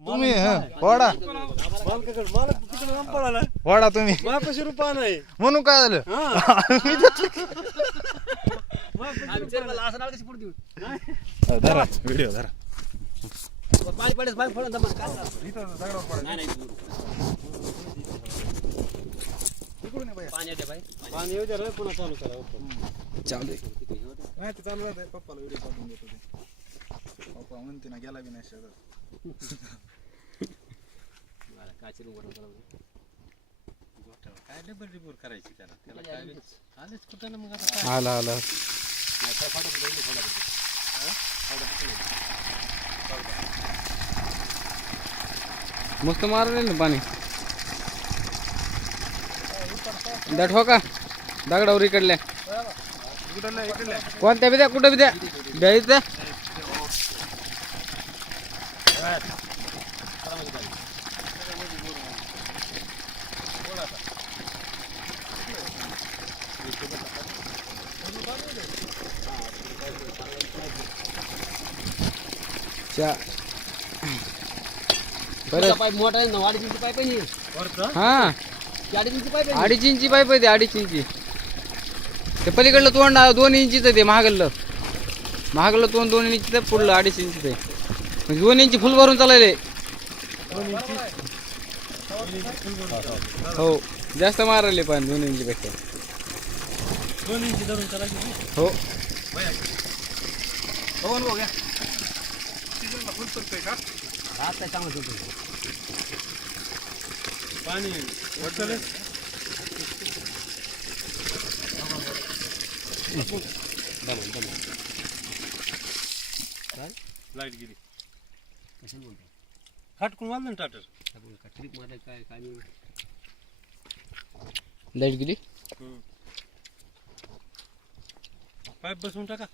तुम्ही वाडा वाडा तुम्ही माझ्यापाशी रुपया नाही म्हणून काय झालं धरा व्हिडिओ धरा पाणी येऊ द्या रे, पुन्हा चालू करा चालू नाही ते चालू राहते पप्पाला व्हिडिओ पाठवून देतो ते पप्पा म्हणते ना गेला बी नाही शेतात काय डबल रिपोर्ट करायची त्याला त्याला काय आलेच कुठं ना मग आता आला आला मस्त मारले ना पाणी दट हो का दगडावर इकडल्या कोणत्या बिद्या कुठं बिद्या द्यायचं पाईप मोठा आहे ना 2.5 इंची पाईप आहे हा 2.5 इंची पाईप आहे 2.5 इंची पाईप आहे ते 2.5 इंची ते पलीकडलं तोंड 2 इंचीचं ते महागलं तोंड 2 इंचीचं पुढलं 2.5 इंचीचं आहे म्हणजे 2 इंची फुल भरून चालले हो जास्त मारले पण 2 इंची पेक्षा 2 इंची धरून चालायची हो हात काय चांगलं होतं पाणी वरचले लाईट गेली कशाला बोलतो फाटकून मारलं ना टाटर ट्रिप मध्ये काय काय लाईट गेली पाईप बसवून टाका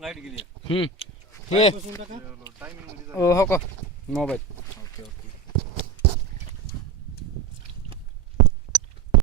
लाईट गेली हे बसवून टाका टायमिंग मध्ये हो का मोबाईल